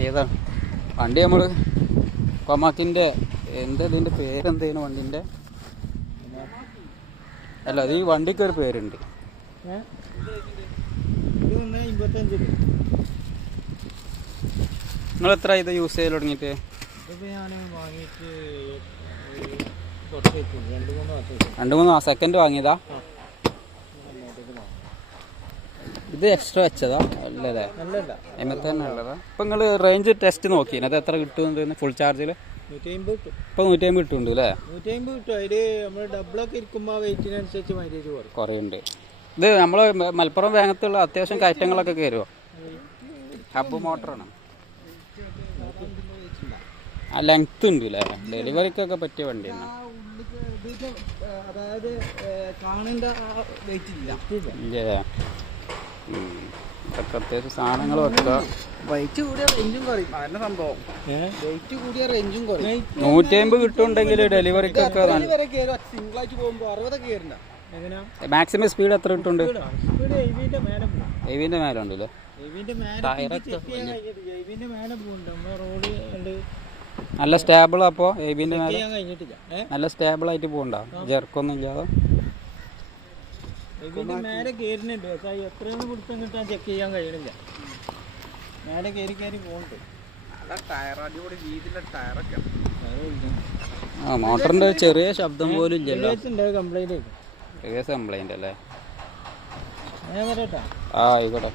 ഏതാണ് വണ്ടി നമ്മൾ കൊമാക്കിന്റെ എന്താ ഇതിന്റെ പേരെന്തേനു വണ്ടിന്റെ അല്ല അത് ഈ വണ്ടിക്ക് ഒരു പേരുണ്ട് നിങ്ങൾ എത്ര ഇത് യൂസ് ചെയ്ത് തുടങ്ങിയിട്ട് രണ്ട് മൂന്ന് സെക്കൻഡ് വാങ്ങിയതാ ഇത് എക്സ്ട്രാ വെച്ചതാ. അല്ലല്ലേ അതിമത്തെ തന്നെ ഉള്ളതാ ഇപ്പൊ നിങ്ങൾ റേഞ്ച് ടെസ്റ്റ് നോക്കി. അത് എത്ര കിട്ടുന്നുണ്ട് ഫുൾ ചാർജിൽ ഇപ്പൊ നൂറ്റി അമ്പത് കിട്ടുന്നുണ്ട് അല്ലേ നൂറ്റി അമ്പത് കിട്ടും. അതിൽ നമ്മൾ ഡബിളൊക്കെ ഇരിക്കുമ്പോൾ ആ വെയിറ്റിനനുസരിച്ച് മൈലേജ് കുറയും. കുറേയുണ്ട്. ഇത് നമ്മൾ മലപ്പുറം വേഗത്തുള്ള അത്യാവശ്യം കയറ്റങ്ങളൊക്കെ കയറുമോ ഹബ് മോട്ടറാണ് ആ ലെങ്ത് ഉണ്ട് അല്ലേ ഡെലിവറിക്കൊക്കെ പറ്റിയ വണ്ടി അതായത് കാണേണ്ട വെയിറ്റ് ഇല്ല. ഇതൊക്കെ അത്യാവശ്യം സാധനങ്ങൾ വെക്കുക റേറ്റ് കൂടിയ റേഞ്ചും കുറയും. അതന്നെ സംഭവം. റേറ്റ് കൂടിയ റേഞ്ചും കുറയും. നൂറ്റി അമ്പത് കിട്ടുന്നുണ്ടെങ്കിൽ ഡെലിവറിക്കൊക്കെ പോകുമ്പോൾ മാക്സിമം സ്പീഡ് എത്ര കിട്ടുന്നുണ്ട്? സ്പീഡ് എവിന്റെ മേലെ ഉണ്ടല്ലോ? എവിന്റെ എവിന്റെ നല്ല സ്റ്റേബിൾ അപ്പോൾ എവിന്റെ മേലെ? നല്ല സ്റ്റേബിൾ ആയിട്ട് പോകണ്ട ജെർക്കൊന്നും ഇല്ലാതെ? എവിന്റെ മേലെ കയറുന്നുണ്ട് പക്ഷേ അത് എത്രയാണ് കൊടുത്തും കിട്ടാൻ ചെക്ക് ചെയ്യാൻ കഴിയണില്ല. മേലെ കയറി കയറി പോകുന്നുണ്ട് ടയർ അടിപൊളി രീതിയിലുള്ള ടയറൊക്കെ ആ മോട്ടറിന്റെ ചെറിയ ശബ്ദം പോലും ഇല്ലല്ലോ. കംപ്ലൈന്റ് ചെറിയ കംപ്ലൈന്റ് അല്ലേ? ആ ആയിക്കോട്ടെ.